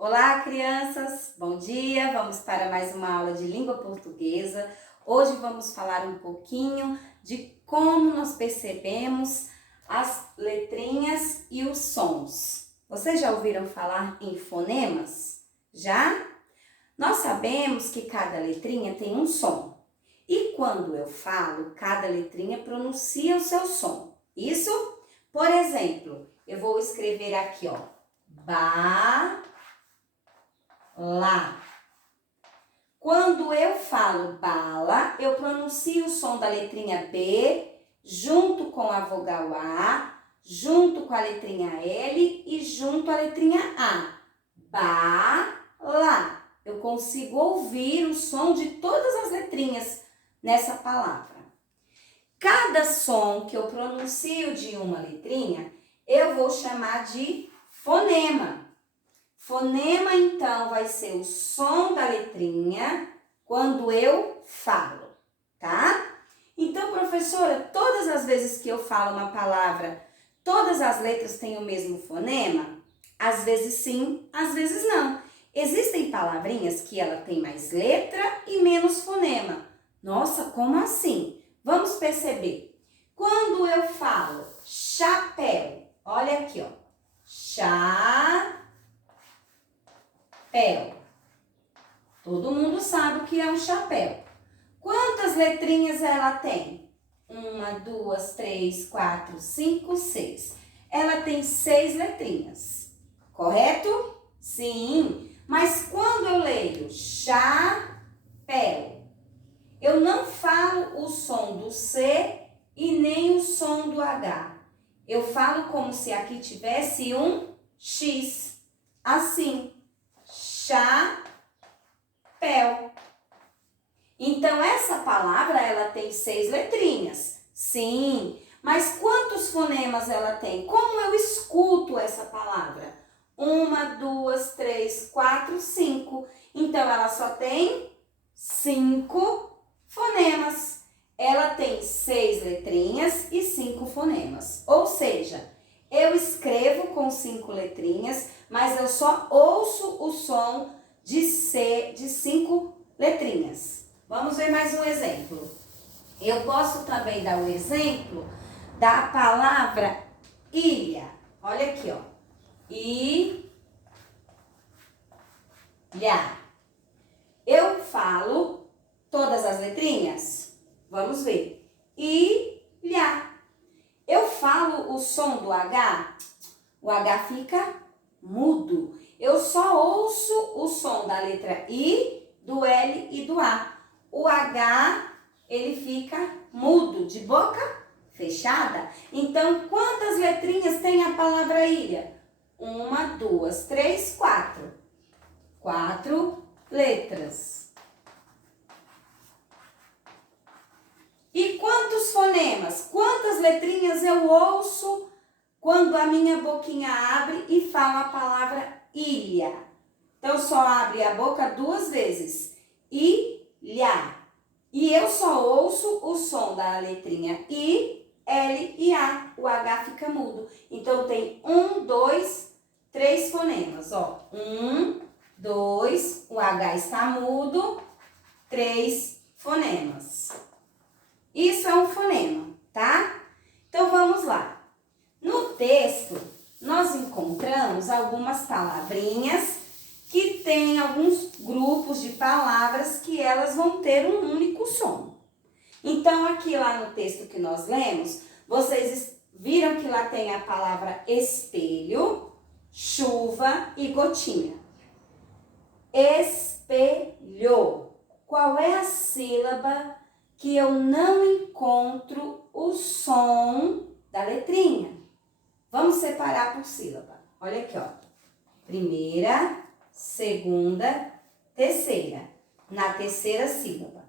Olá, crianças! Bom dia! Vamos para mais uma aula de língua portuguesa. Hoje vamos falar um pouquinho de como nós percebemos as letrinhas e os sons. Vocês já ouviram falar em fonemas? Já? Nós sabemos que cada letrinha tem um som. E quando eu falo, cada letrinha pronuncia o seu som. Isso? Por exemplo, eu vou escrever aqui, ó. Ba. Lá. Quando eu falo bala, eu pronuncio o som da letrinha B junto com a vogal A, junto com a letrinha L e junto à letrinha A. Bala. Eu consigo ouvir o som de todas as letrinhas nessa palavra. Cada som que eu pronuncio de uma letrinha, eu vou chamar de fonema. Fonema, então, vai ser o som da letrinha quando eu falo, tá? Então, professora, todas as vezes que eu falo uma palavra, todas as letras têm o mesmo fonema? Às vezes sim, às vezes não. Existem palavrinhas que ela tem mais letra e menos fonema. Nossa, como assim? Vamos perceber. Quando eu falo chapéu, olha aqui, ó. Chapéu. Todo mundo sabe o que é um chapéu. Quantas letrinhas ela tem? 1, 2, 3, 4, 5, 6. Ela tem 6 letrinhas, correto? Sim, mas quando eu leio chapéu, eu não falo o som do C e nem o som do H. Eu falo como se aqui tivesse um X, assim. Chapéu. Então, essa palavra, ela tem 6 letrinhas. Sim, mas quantos fonemas ela tem? Como eu escuto essa palavra? 1, 2, 3, 4, 5. Então, ela só tem 5 fonemas. Ela tem 6 letrinhas e 5 fonemas. Ou seja, eu escrevo com 5 letrinhas, mas eu só ouço o som de 5 letrinhas. Vamos ver mais um exemplo. Eu posso também dar o exemplo da palavra ilha. Olha aqui, ó. Ilha. Eu falo todas as letrinhas? Vamos ver. Ilha. Eu falo o som do H? O H fica mudo. Eu só ouço o som da letra I, do L e do A. O H, ele fica mudo, de boca fechada. Então, quantas letrinhas tem a palavra ilha? 1, 2, 3, 4. 4 letras. E quantos fonemas? Quantas letrinhas eu ouço quando a minha boquinha abre e fala a palavra ilha? Então, só abre a boca 2 vezes. Ilha. E eu só ouço o som da letrinha I, L e A. O H fica mudo. Então, tem 1, 2, 3 fonemas. Ó, 1, 2, o H está mudo, 3 fonemas. Isso é um fonema, tá? Então, vamos lá. No texto, nós encontramos algumas palavrinhas que têm alguns grupos de palavras que elas vão ter um único som. Então, aqui lá no texto que nós lemos, vocês viram que lá tem a palavra espelho, chuva e gotinha. Espelho. Qual é a sílaba que eu não encontro o som da letrinha? Vamos separar por sílaba. Olha aqui, ó. Primeira, segunda, terceira. Na terceira sílaba.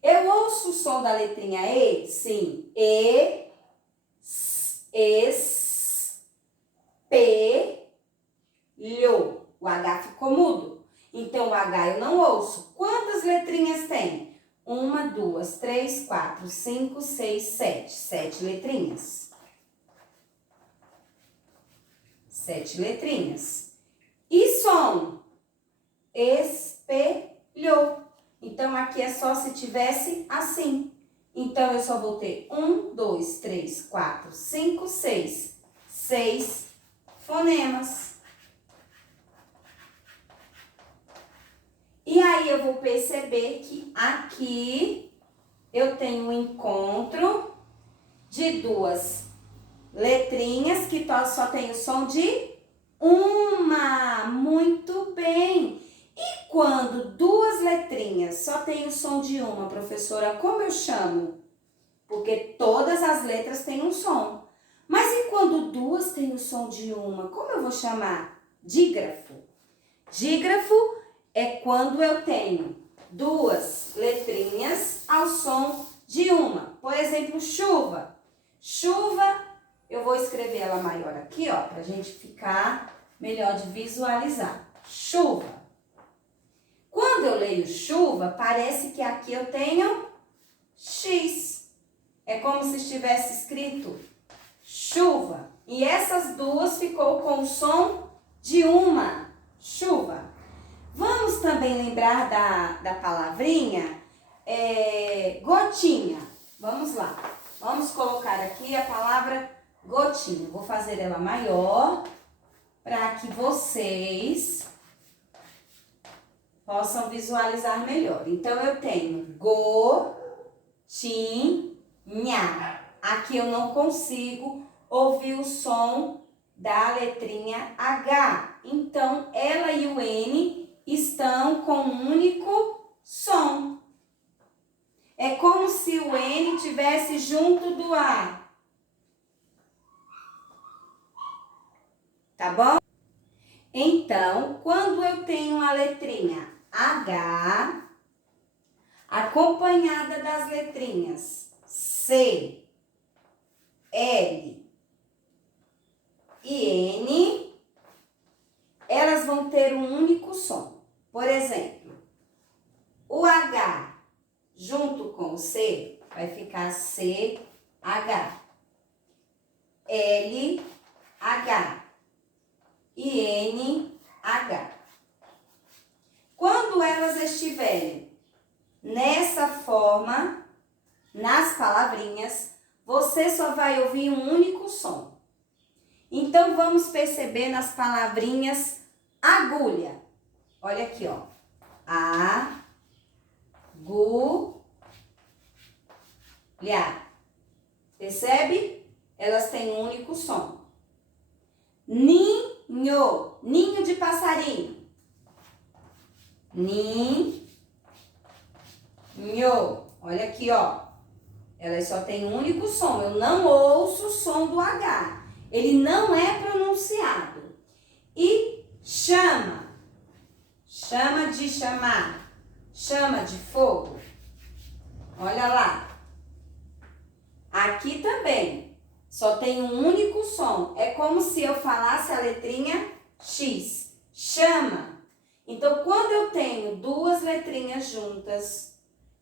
Eu ouço o som da letrinha E? Sim. E, S, P, lho. O H ficou mudo. Então, o H eu não ouço. Quantas letrinhas tem? 1, 2, 3, 4, 5, 6, 7. 7 letrinhas. 7 letrinhas. E som? aqui é só se tivesse assim. Então, eu só vou ter 1, 2, 3, 4, 5, 6. 6 fonemas. E aí, eu vou perceber que aqui eu tenho um encontro de duas letrinhas que só tem o som de uma. Muito bem. E quando duas letrinhas só tem o som de uma, professora, como eu chamo? Porque todas as letras têm um som. Mas e quando duas têm o som de uma, como eu vou chamar? Dígrafo. Dígrafo é quando eu tenho duas letrinhas ao som de uma. Por exemplo, chuva. Chuva, eu vou escrever ela maior aqui, ó, pra gente ficar melhor de visualizar. Chuva. Quando eu leio chuva, parece que aqui eu tenho X. É como se estivesse escrito chuva. E essas duas ficou com o som de uma, chuva. Vamos também lembrar da palavrinha gotinha. Vamos lá. Vamos colocar aqui a palavra gotinha. Vou fazer ela maior para que vocês possam visualizar melhor. Então, eu tenho gotinha. Aqui eu não consigo ouvir o som da letrinha H. Então, ela e o N estão com um único som. É como se o N estivesse junto do A. Tá bom? Então, quando eu tenho a letrinha H, acompanhada das letrinhas C, L e N, elas vão ter um único som. Por exemplo, o H junto com o C vai ficar CH, LH e NH. Quando elas estiverem nessa forma, nas palavrinhas, você só vai ouvir um único som. Então, vamos perceber nas palavrinhas agulha. Olha aqui, ó. Agulha. Percebe? Elas têm um único som. Ninho. Ninho de passarinho. Ninho. Olha aqui, ó. Elas só têm um único som. Eu não ouço o som do H. Ele não é pronunciado. E chama. Chama de chamar. Chama de fogo. Olha lá. Aqui também. Só tem um único som. É como se eu falasse a letrinha X. Chama. Então, quando eu tenho duas letrinhas juntas,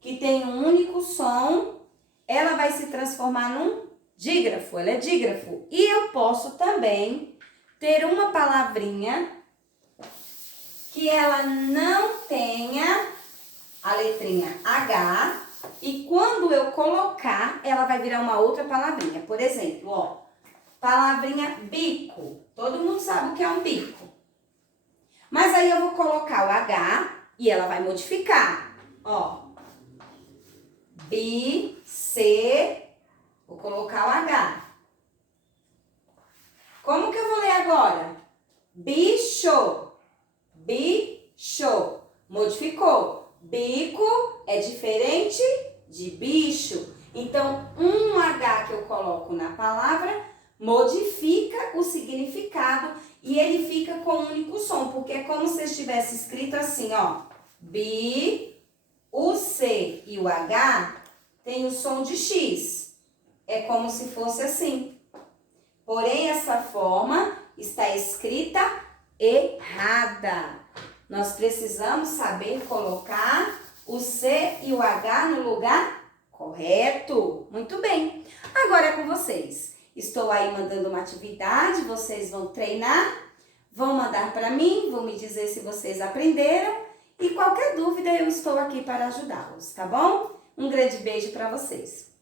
que tem um único som, ela vai se transformar num dígrafo. Ela é dígrafo. E eu posso também ter uma palavrinha que ela não tenha a letrinha H, e quando eu colocar, ela vai virar uma outra palavrinha. Por exemplo, ó, palavrinha bico. Todo mundo sabe o que é um bico. Mas aí eu vou colocar o H e ela vai modificar. Ó, vou colocar o H. Como que eu vou ler agora? Bicho. Bicho. Modificou. Bico é diferente de bicho. Então, um H que eu coloco na palavra modifica o significado e ele fica com um único som, porque é como se estivesse escrito assim, ó. O C e o H tem o som de X. É como se fosse assim. Porém, essa forma está escrita errada. Nós precisamos saber colocar o C e o H no lugar correto. Muito bem. Agora é com vocês. Estou aí mandando uma atividade, vocês vão treinar, vão mandar para mim, vão me dizer se vocês aprenderam E qualquer dúvida eu estou aqui para ajudá-los, tá bom? Um grande beijo para vocês.